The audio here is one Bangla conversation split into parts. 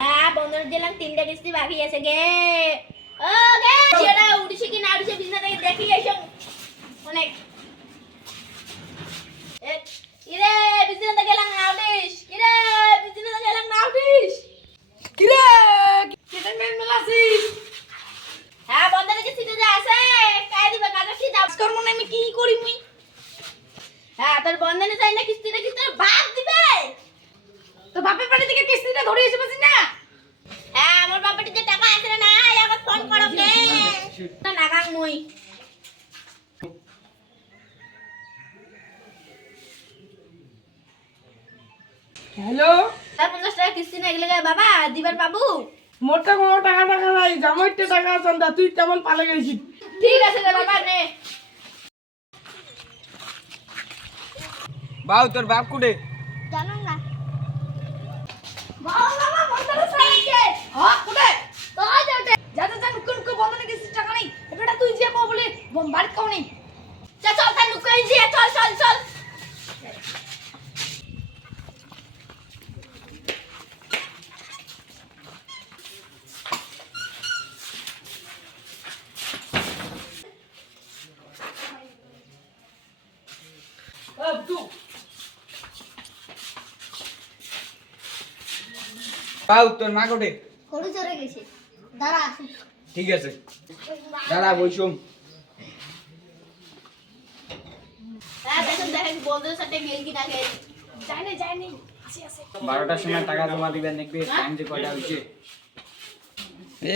হ্যাঁ বন্ধুর দিলাম 3টা কিস্তি বাকি আছে গে ও গে যেটা উড়িছে কি না উড়িছে বিছনা থেকে দেখি এসো অনেক ইরে বিছনা থেকে গেলাম না উঠিস ইরে বিছনা থেকে গেলাম না উঠিস কিরে কেটে মেলাছিস? হ্যাঁ বন্ধুর কিস্তিতে যে আছে কাই দিবে কাজ কি যাস কর্ম না আমি কি করি মুই? হ্যাঁ তোর বন্ধনে চাই না কিস্তিটা কি তোর বাপ দিবে তো বাপের বাড়ি থেকে কিস্তিটা ধরে এসে বসিস না? হ্যাঁ আমার বাপের যে টাকা আছে না আবার ফোন করো কে না নাগাং মুই হ্যালো, তার 50 টাকা কিস্তি না গেলে বাবা দিবার বাবু মোটা কোনো টাকা নাই, জামাইতে টাকা আছে না, তুই কেমন পালে গেছিস? ঠিক আছে রে বাবা নে বাউ তোর বাপ কুড়ে জানো না বাবা বন্ধনে চাইছে হ্যাঁ কুড়ে তো আজ ওঠে যাতে জান কোন কোন বন্ধনে কিস্তি টাকা নেই, এটা তুই যে কো বলে বাড়ি কাও নেই। চল চল তার নুকাই দিয়ে চল চল চল বাউ তোর মা কোটে গরু চড়ে গেছে দাঁড়া ঠিক আছে দাঁড়া বইসুম হ্যাঁ দেখুন দেখেন বন্ধুর সাথে মিল কি না খেয়ে যায়নি আসি আসি 12টার সময় টাকা জমা দিবেন দেখবি টাইম যে কয়টা হইছে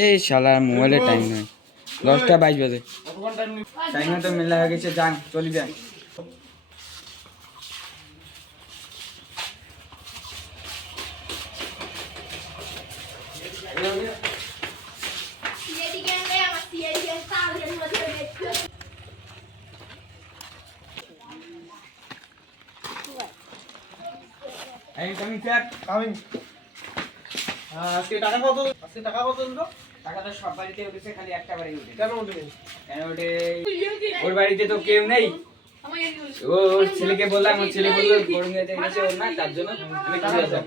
এই শালার মোবাইলে টাইম নাই 10টা 22 বাজে টাইম তো মেলা হয়ে গেছে যান চলি যান সিএডি গ্যাং রে আমার সিএডি গ্যাং সাল গ্যাং মধ্যে দেখছো এই তুমি স্যার কামিং আজকে টাকা কত দিলো? টাকাটা সব বাড়িতে উঠেছে খালি একটা বাড়ি উঠে কেন উঠবে? কেন ওঠে ওর বাড়িতে তো কেউ নেই ওর ছেলেকে বললাম ওর ছেলে বললো গরম যেতে গেছে ওর না তার জন্য আমি চলে আসলাম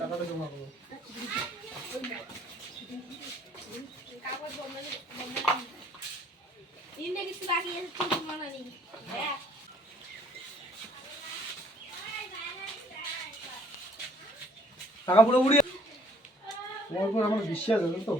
টাকাটা জমা করো। তিনটে কিছু বাকি আছে তুই মনে নেই হ্যাঁ টাকা পুরো উড়িয়ে তোমার উপর আমার বিশ্বাস আছে তো।